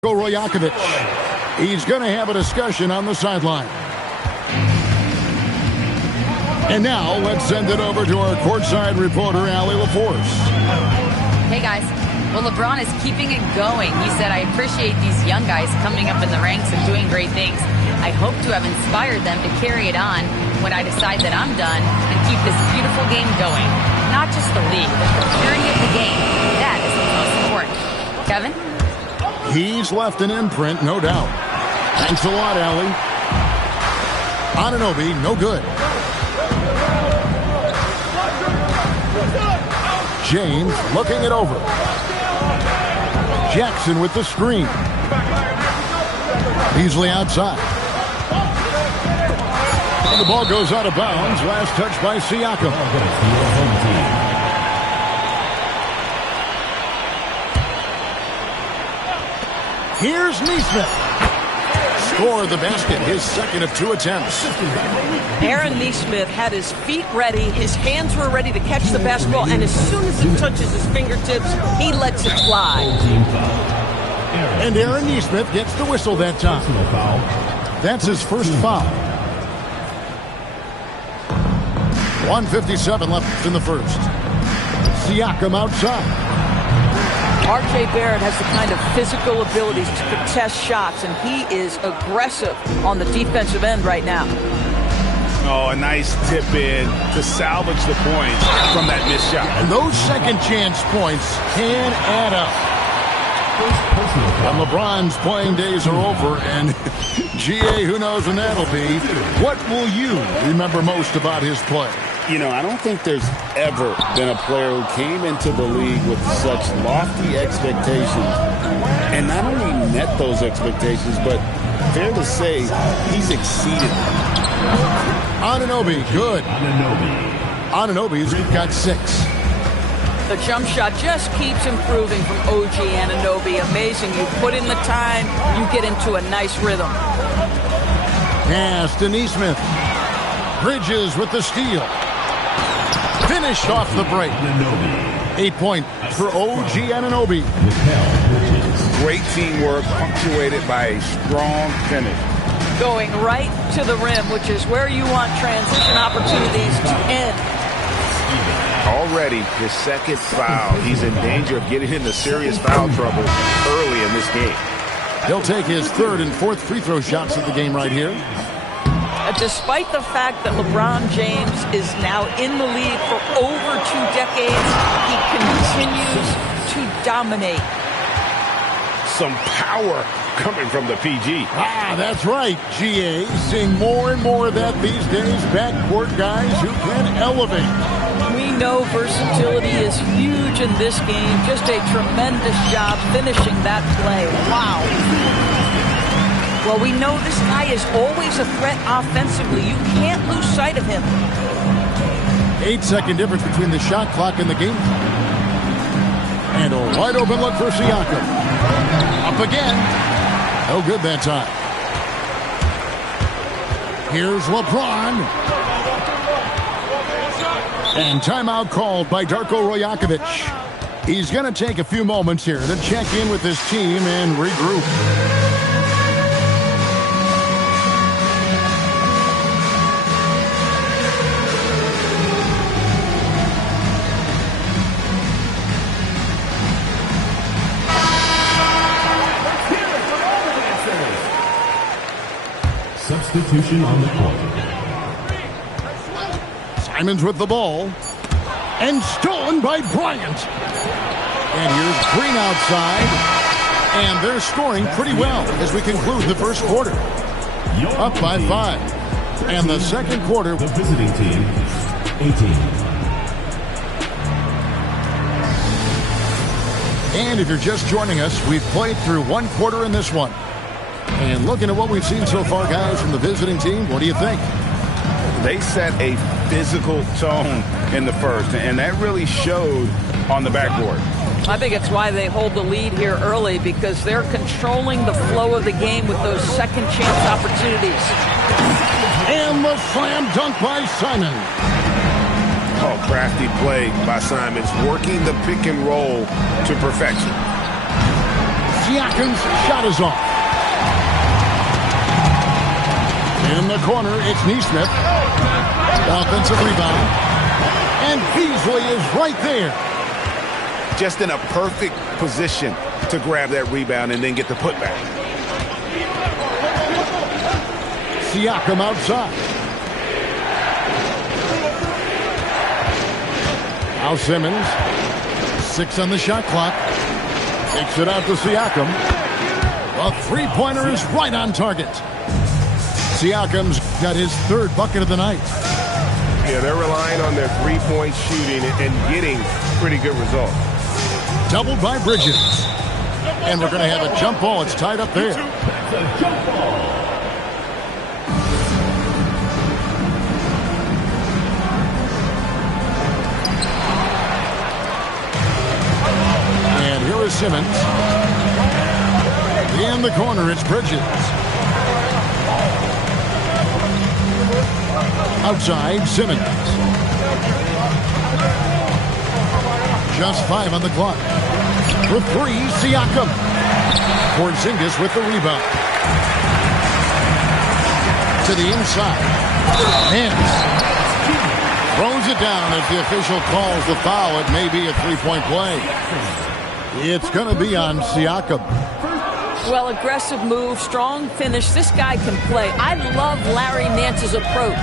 Royakovich. He's going to have a discussion on the sideline. And now let's send it over to our courtside reporter, Allie LaForce. Hey guys, well LeBron is keeping it going. He said, I appreciate these young guys coming up in the ranks and doing great things. I hope to have inspired them to carry it on when I decide that I'm done and keep this beautiful game going. Not just the league, but the purity of the game. That is what's most important. Kevin? He's left an imprint, no doubt. Thanks a lot, Allie. Anunoby, no good. James looking it over. Jackson with the screen. Beasley outside. And the ball goes out of bounds. Last touch by Siakam. Here's Nesmith. Score the basket, his second of 2 attempts. Aaron Nesmith had his feet ready, his hands were ready to catch the basketball, and as soon as he touches his fingertips, he lets it fly. And Aaron Nesmith gets the whistle that time. That's his first foul. 1:57 left in the first. Siakam outside. R.J. Barrett has the kind of physical abilities to contest shots, and he is aggressive on the defensive end right now. Oh, a nice tip in to salvage the points from that missed shot. And those second chance points can add up. And LeBron's playing days are over, and GA, who knows when that'll be. What will you remember most about his play? You know, I don't think there's ever been a player who came into the league with such lofty expectations and not only met those expectations, but fair to say, he's exceeded them. Anunoby, good. Anunoby's got 6. The jump shot just keeps improving from OG Anunoby. Amazing. You put in the time, you get into a nice rhythm. Pass to Nesmith. Bridges with the steal. Finished off the break. 8 points for OG Anunoby. Great teamwork punctuated by a strong finish. Going right to the rim, which is where you want transition opportunities to end. Already his second foul. He's in danger of getting into serious foul trouble early in this game. He'll take his 3rd and 4th free throw shots of the game right here. Despite the fact that LeBron James is now in the league for over 2 decades, he continues to dominate. Some power coming from the PG. That's right, GA. Seeing more and more of that these days. Backcourt guys who can elevate. We know versatility is huge in this game. Just a tremendous job finishing that play. Wow. Well, we know this guy is always a threat offensively. You can't lose sight of him. 8-second difference between the shot clock and the game. And a wide open look for Siakam. Up again. No good that time. Here's LeBron. And timeout called by Darko Royakovich. He's going to take a few moments here to check in with his team and regroup. Substitution on the court. Simons with the ball. And stolen by Bryant. And here's Green outside. And they're scoring pretty well as we conclude the first quarter. Up by 5. And the second quarter. The visiting team, 18. And if you're just joining us, we've played through 1 quarter in this one. And looking at what we've seen so far, guys, from the visiting team, what do you think? They set a physical tone in the first, and that really showed on the backboard. I think it's why they hold the lead here early, because they're controlling the flow of the game with those second chance opportunities. And the slam dunk by Simon. Oh, crafty play by Simons, working the pick and roll to perfection. Siakam's shot is off. In the corner, it's Neesmith. Offensive rebound. And Beasley is right there. Just in a perfect position to grab that rebound and then get the putback. Siakam outside. Now Simmons. 6 on the shot clock. Takes it out to Siakam. A three-pointer is right on target. Siakam's got his 3rd bucket of the night. Yeah, they're relying on their three-point shooting and getting pretty good results. Doubled by Bridges. And we're going to have a jump ball. It's tied up there. And here is Simmons. In the corner, it's Bridges. Outside, Simmons. Just 5 on the clock. For 3, Siakam. Porzingis with the rebound. To the inside. Hands. Throws it down as the official calls the foul. It may be a three-point play. It's going to be on Siakam. Well, aggressive move, strong finish. This guy can play. I love Larry Nance's approach.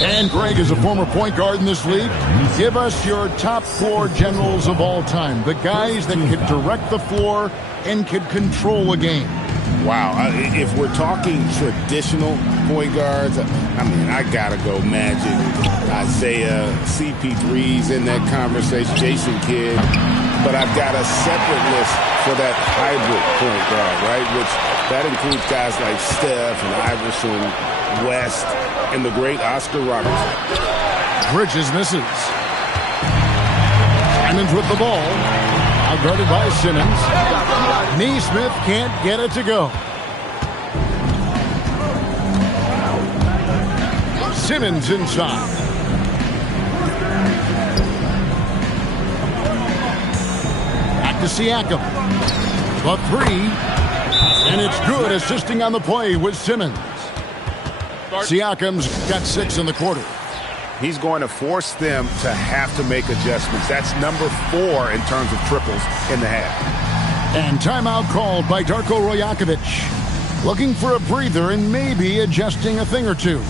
And Greg is a former point guard in this league. Give us your top 4 generals of all time. The guys that can direct the floor and can control a game. Wow. If we're talking traditional point guards, I mean, I got to go Magic, Isaiah, CP3's in that conversation, Jason Kidd. But I've got a separate list for that hybrid point guard, right? Which that includes guys like Steph and Iverson, West, and the great Oscar Robertson. Bridges misses. Simmons with the ball. Outguarded by Simmons. Neesmith can't get it to go. Simmons inside. Back to Siakam. The 3. And it's good, assisting on the play with Simmons. Siakam's got 6 in the quarter. He's going to force them to have to make adjustments. That's number 4 in terms of triples in the half. And timeout called by Darko Rajakovic. Looking for a breather and maybe adjusting a thing or two.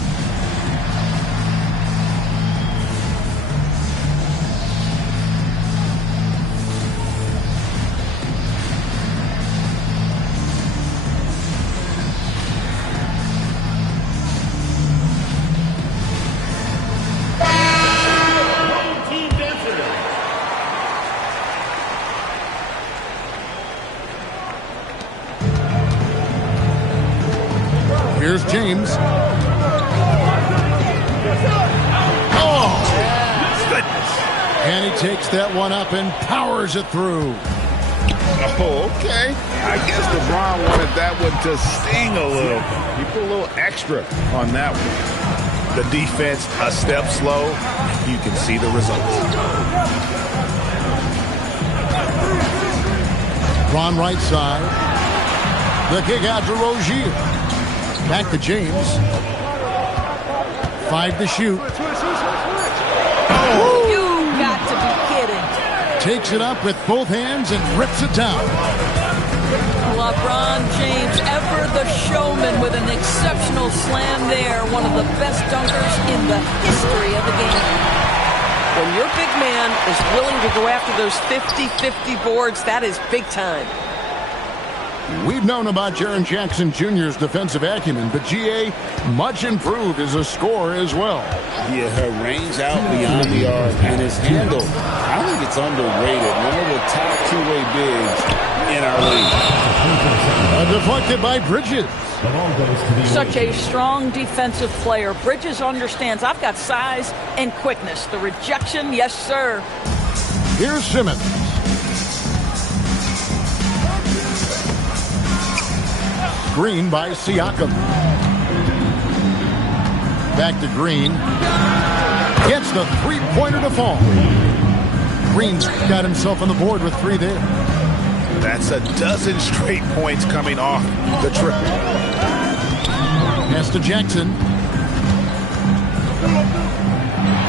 Here's James. Oh! Goodness. And he takes that one up and powers it through. Oh, okay. I guess LeBron wanted that one to sting a little. He put a little extra on that one. The defense a step slow. You can see the results. Ron right side. The kick out to Rozier. Back to James. 5 to shoot. Oh, you got to be kidding. Takes it up with both hands and rips it down. LeBron James, ever the showman, with an exceptional slam there. One of the best dunkers in the history of the game. When your big man is willing to go after those 50-50 boards, that is big time. We've known about Jaren Jackson Jr.'s defensive acumen, but G.A. much improved as a scorer as well. Yeah, her range out beyond the arc and his handle. I think it's underrated. One of the top two-way bigs in our league. Deflected by Bridges. Such a strong defensive player. Bridges understands I've got size and quickness. The rejection, yes, sir. Here's Simmons. Green by Siakam. Back to Green. Gets the three-pointer to fall. Green's got himself on the board with 3 there. That's a dozen straight points coming off the triple. Pass to Jackson.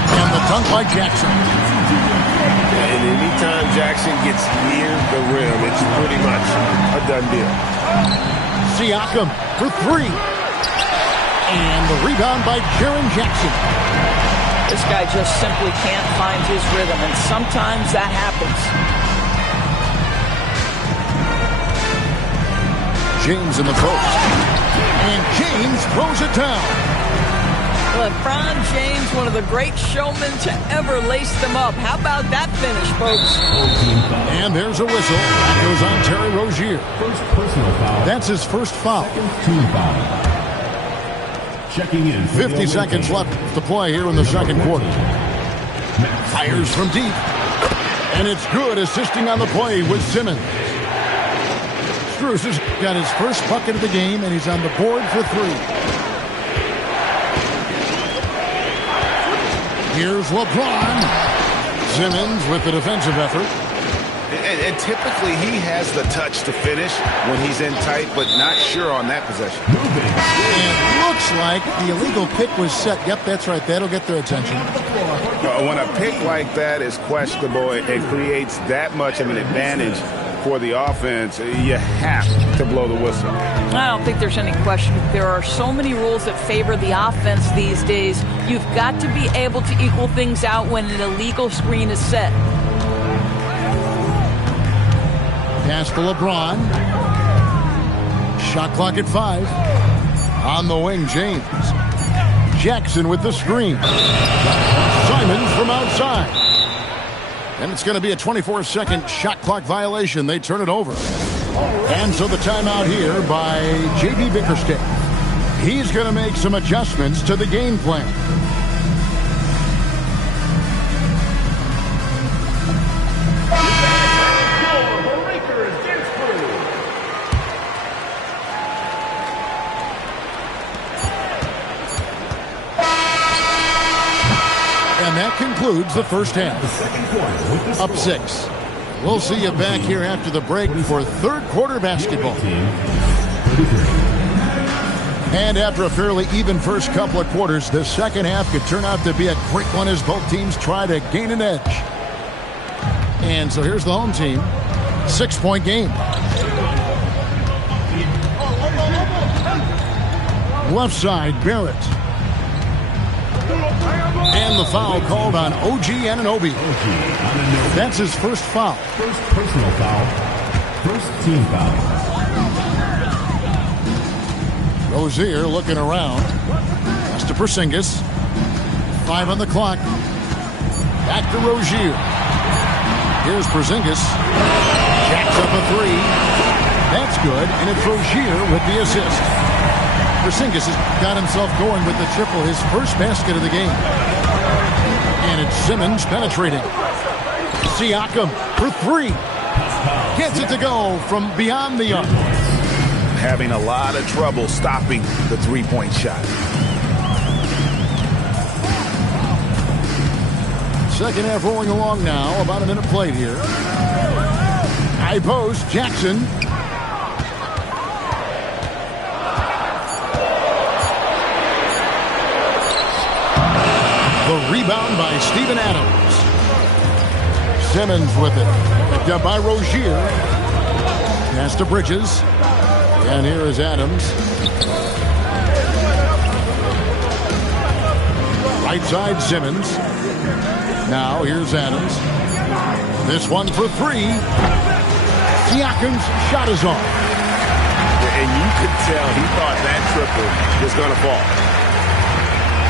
And the dunk by Jackson. And anytime Jackson gets near the rim, it's pretty much a done deal. Siakam for three. And the rebound by Jaren Jackson. This guy just simply can't find his rhythm, and sometimes that happens. James in the post. And James throws it down. LeBron James, one of the great showmen to ever lace them up. How about that finish, folks? And there's a whistle. That goes on Terry Rozier. First personal foul. That's his first foul. Team foul. Checking in. 50 seconds left to play here in the second quarter. Fires from deep. And it's good, assisting on the play with Simmons. Strus has got his first bucket of the game, and he's on the board for three. Here's LeBron. Simmons with the defensive effort. And typically he has the touch to finish when he's in tight, but not sure on that possession. And looks like the illegal pick was set. Yep, that's right. That'll get their attention. When a pick like that is questionable, it creates that much of an advantage for the offense. You have to blow the whistle. I don't think there's any question. There are so many rules that favor the offense these days. You've got to be able to equal things out when an illegal screen is set. Pass to LeBron. Shot clock at 5. On the wing, James. Jackson with the screen. Simons from outside. And it's going to be a 24-second shot clock violation. They turn it over. And so the timeout here by J.B. Bickerstaff. He's going to make some adjustments to the game plan. And that concludes the first half. Up 6. We'll see you back here after the break for third quarter basketball. And after a fairly even first couple of quarters, the second half could turn out to be a great one as both teams try to gain an edge. And so here's the home team. 6-point game. Left side, Barrett. And the foul called on OG Anunoby. That's his first foul. First personal foul. First team foul. Rozier looking around. Pass to Porzingis. 5 on the clock. Back to Rozier. Here's Porzingis. Jacks up a 3. That's good, and it's Rozier with the assist. Porzingis has got himself going with the triple, his first basket of the game. And it's Simmons penetrating. Siakam for 3. Gets it to go from beyond the arc. Having a lot of trouble stopping the three-point shot. Second half rolling along now. About a minute played here. High post, Jackson. The rebound by Steven Adams. Simmons with it. Picked up by Rozier. Pass to Bridges. And here is Adams. Right side, Simmons. Now here's Adams. This one for 3. Siakam's shot is off. And you could tell he thought that triple was going to fall.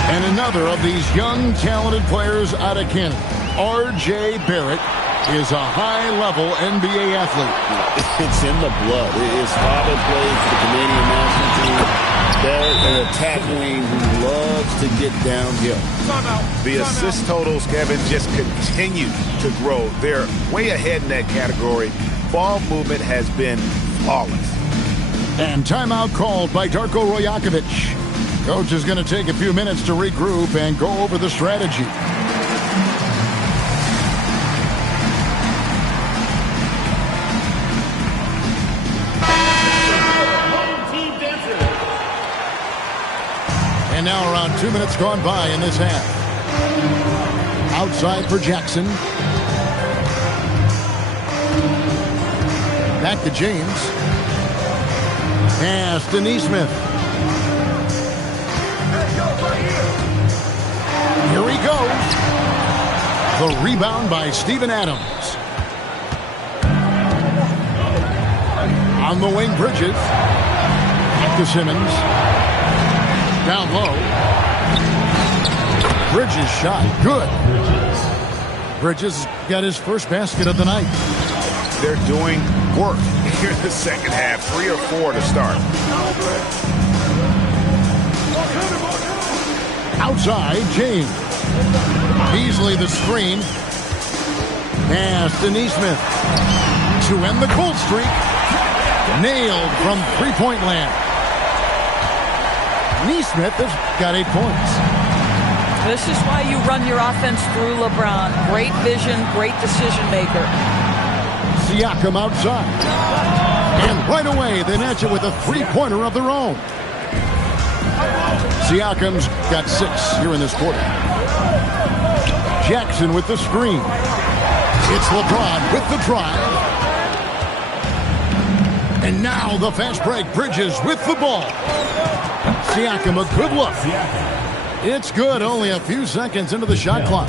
And another of these young, talented players out of Canada, R.J. Barrett, is a high-level NBA athlete. It's in the blood. His father played for the Canadian national team. Barrett, an attack wing who loves to get downhill. The assist totals, Kevin, just continue to grow. They're way ahead in that category. Ball movement has been flawless. And timeout called by Darko Rajakovic. Coach is going to take a few minutes to regroup and go over the strategy. now around 2 minutes gone by in this half. Outside for Jackson. Back to James. Pass to Neesmith. Here he goes. The rebound by Steven Adams. On the wing, Bridges. Back to Simmons. Down low. Bridges shot. Good. Bridges got his first basket of the night. They're doing work here in the second half. 3 or 4 to start. Outside, James. Beasley the screen. Pass to Neesmith. To end the cold streak. Nailed from three-point land. Neesmith has got 8 points. This is why you run your offense through LeBron. Great vision, great decision maker. Siakam outside. And right away, they match it with a three-pointer of their own. Siakam's got 6 here in this quarter. Jackson with the screen. It's LeBron with the drive. And now the fast break. Bridges with the ball. Siakam, a good look. It's good, only a few seconds into the shot clock.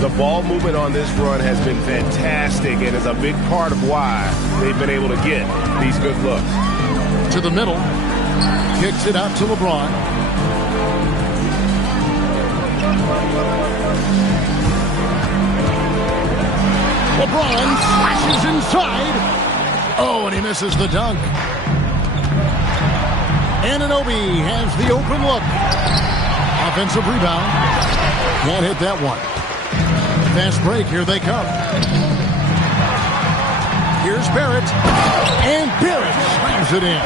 The ball movement on this run has been fantastic and is a big part of why they've been able to get these good looks. To the middle. Kicks it out to LeBron. LeBron slashes inside. Oh, and he misses the dunk. Anunoby has the open look. Offensive rebound. Can't hit that one. Fast break. Here they come. Here's Barrett. And Barrett slams it in.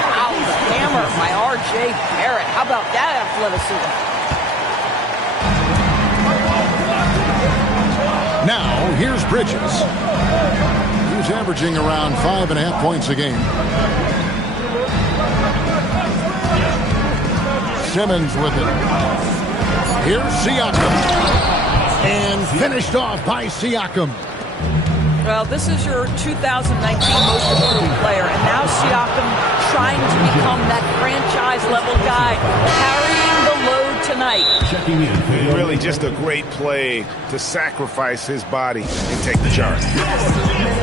Wow, the hammer by R.J. Barrett. How about that athleticism? Now, here's Bridges. He's averaging around 5.5 points a game. Simmons with it. Here's Siakam. And finished off by Siakam. Well, this is your 2019 most improved player. And now Siakam trying to become that franchise-level guy, carrying the load tonight. Checking in. Really just a great play to sacrifice his body and take the charge.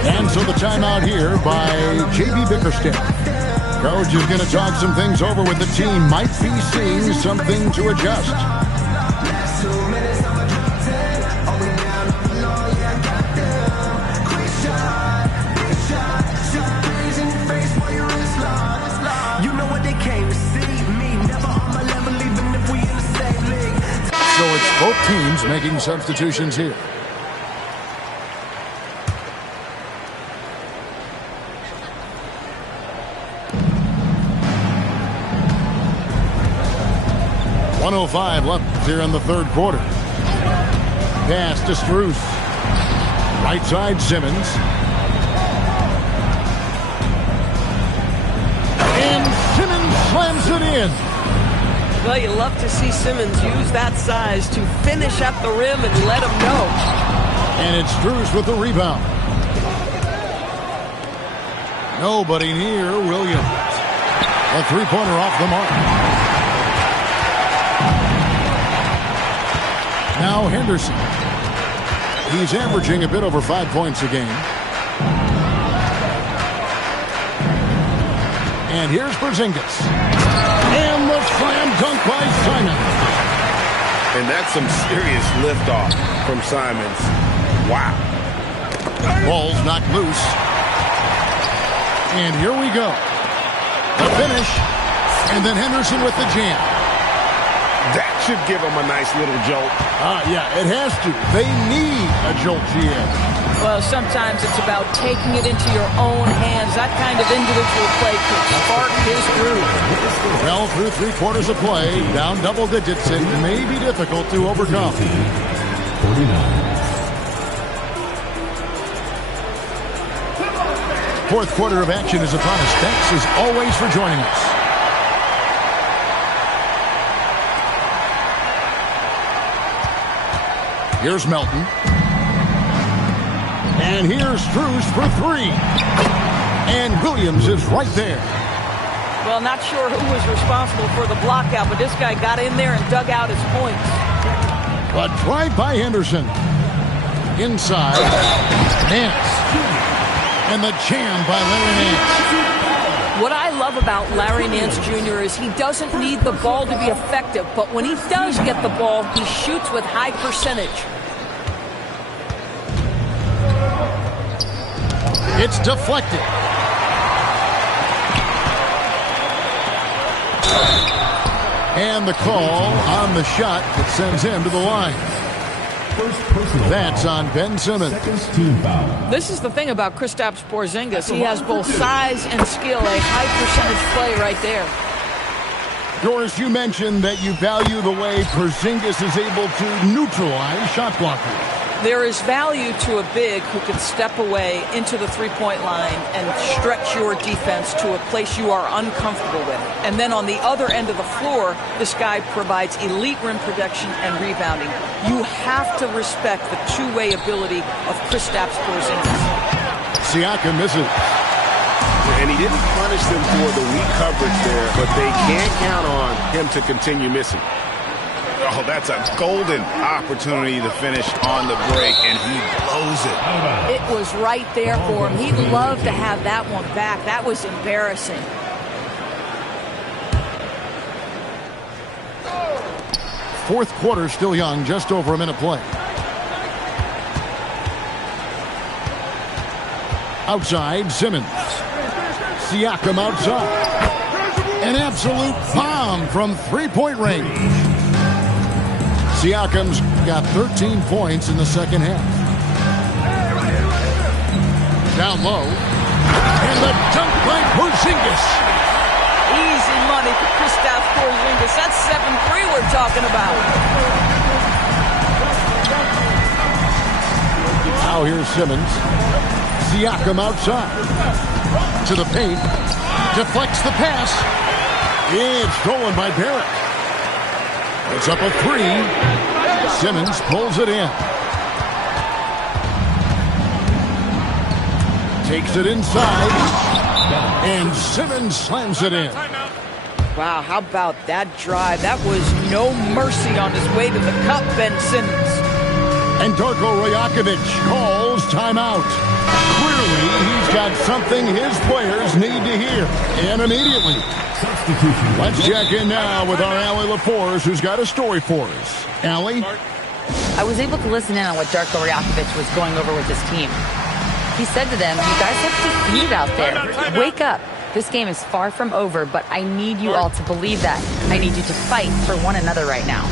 And so the timeout here by J.B. Bickerstaff. Coach is going to talk some things over with the team. Might be seeing something to adjust. So it's both teams making substitutions here. .105 left here in the third quarter. Pass to Strus. Right side, Simmons. And Simmons slams it in. Well, you love to see Simmons use that size to finish at the rim and let him know. And it's Strus with the rebound. Nobody near Williams. A three-pointer off the mark. Now Henderson. He's averaging a bit over 5 points a game. And here's Porzingis. And the slam dunk by Simons. And that's some serious liftoff from Simons. Wow. Ball's knocked loose. And here we go. The finish. And then Henderson with the jam. That should give them a nice little jolt. Yeah, it has to. They need a jolt, GM. Well, sometimes it's about taking it into your own hands. That kind of individual play could spark his groove. Well, through 3/4 of play, down double digits, it may be difficult to overcome. 49. Fourth quarter of action is upon us. Thanks as always for joining us. Here's Melton. And here's Strus for three. And Williams is right there. Well, not sure who was responsible for the block out, but this guy got in there and dug out his points. A drive by Henderson. Inside. Nance. And the jam by Larry Nance. What I love about Larry Nance Jr. is he doesn't need the ball to be effective, but when he does get the ball, he shoots with high percentage. It's deflected. And the call on the shot that sends him to the line. That's on Ben Simmons. This is the thing about Kristaps Porzingis. He has both size and skill, a high percentage play right there. Doris, you mentioned that you value the way Porzingis is able to neutralize shot blockers. There is value to a big who can step away into the three-point line and stretch your defense to a place you are uncomfortable with. And then on the other end of the floor, this guy provides elite rim protection and rebounding. You have to respect the two-way ability of Kristaps Porzingis. Siakam misses. And he didn't punish them for the weak coverage there, but they can't count on him to continue missing. Oh, that's a golden opportunity to finish on the break, and he blows it. It was right there for him. He'd love to have that one back. That was embarrassing. Fourth quarter still young, just over a minute play. Outside, Simmons. Siakam outside. An absolute bomb from three-point range. Siakam's got 13 points in the second half. Down low. And the dunk by Porzingis. Easy money for Kristaps Porzingis. That's 7-3 we're talking about. Now here's Simmons. Siakam outside. To the paint. Deflects the pass. It's stolen by Barrett. It's up a three. Simmons pulls it in. Takes it inside. And Simmons slams it in. Wow, how about that drive? That was no mercy on his way to the cup, Ben Simmons. And Darko Rajakovic calls timeout. Clearly, he's got something his players need to hear. And immediately. Let's check in now with our Allie LaForce, who's got a story for us. Allie? I was able to listen in on what Darko Rajakovic was going over with his team. He said to them, you guys look defeated out there. Wake up. This game is far from over, but I need you all to believe that. I need you to fight for one another right now.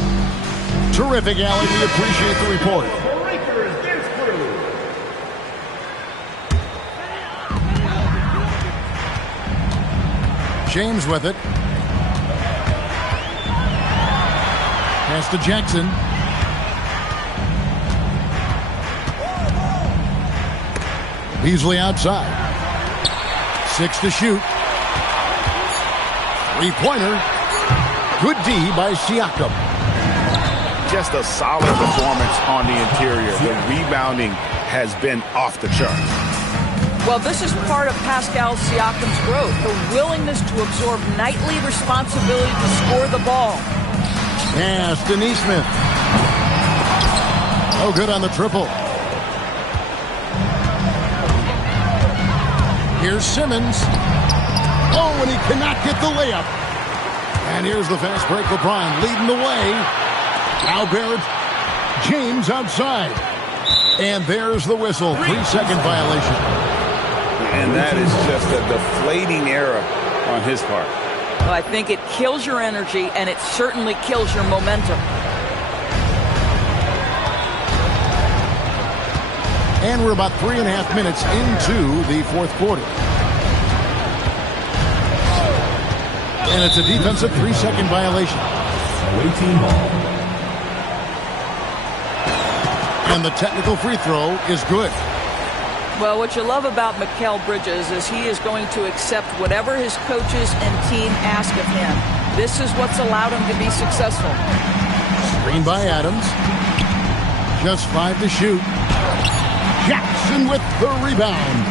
Terrific, Allie. We appreciate the report. James with it. Pass to Jackson. Beasley outside. 6 to shoot. Three-pointer. Good D by Siakam. Just a solid performance on the interior. The rebounding has been off the chart. Well, this is part of Pascal Siakam's growth, the willingness to absorb nightly responsibility to score the ball. Pass to Neesmith. Oh, good on the triple. Here's Simmons. Oh, and he cannot get the layup. And here's the fast break. LeBron leading the way. Now Barrett. James outside. And there's the whistle. 3-second violation. And that is just a deflating error on his part. Well, I think it kills your energy, and it certainly kills your momentum. And we're about 3.5 minutes into the fourth quarter. And it's a defensive 3-second violation. And the technical free throw is good. Well, what you love about Mikal Bridges is he is going to accept whatever his coaches and team ask of him. This is what's allowed him to be successful. Screen by Adams. Just 5 to shoot. Jackson with the rebound.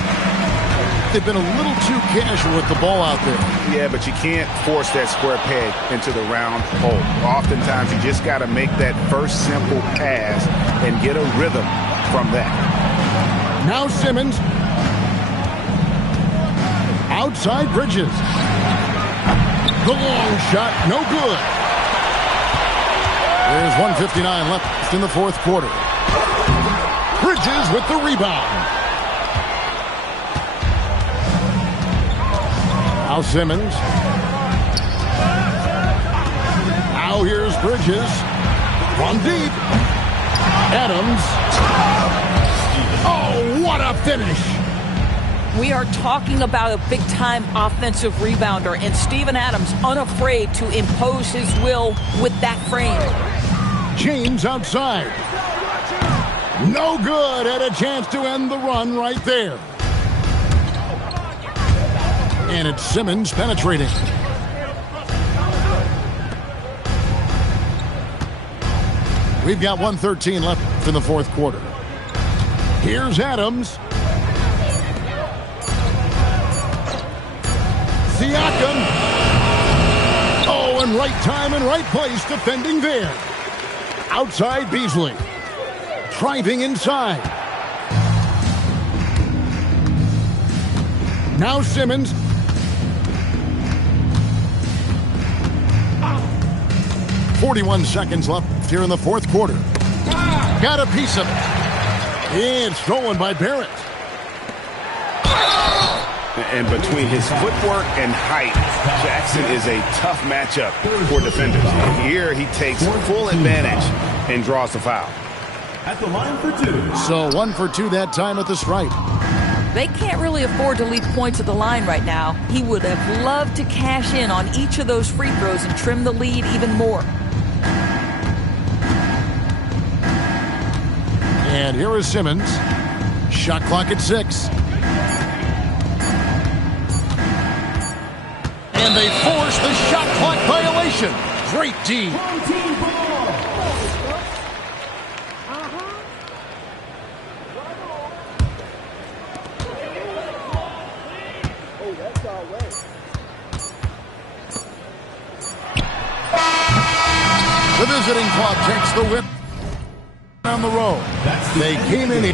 They've been a little too casual with the ball out there. Yeah, but you can't force that square peg into the round hole. Oftentimes, you just got to make that first simple pass and get a rhythm from that. Now Simmons. Outside Bridges. The long shot, no good. There's 1:59 left in the fourth quarter. Bridges with the rebound. Now Simmons. Now here's Bridges. From deep. Adams. Oh, what a finish. We are talking about a big-time offensive rebounder, and Steven Adams unafraid to impose his will with that frame. James outside. No good. Had a chance to end the run right there. And it's Simmons penetrating. We've got 1:13 left in the fourth quarter. Here's Adams. Siakam. Oh, and right time and right place defending there. Outside Beasley. Driving inside. Now Simmons. 41 seconds left here in the fourth quarter. Got a piece of it. It's stolen by Barrett. And between his footwork and height, Jackson is a tough matchup for defenders. Here he takes full advantage and draws the foul. At the line for 2. So 1 for 2 that time at the stripe. They can't really afford to leave points at the line right now. He would have loved to cash in on each of those free throws and trim the lead even more. And here is Simmons. Shot clock at 6. And they force the shot clock violation. Great D. The visiting club takes the whip down the road. They came in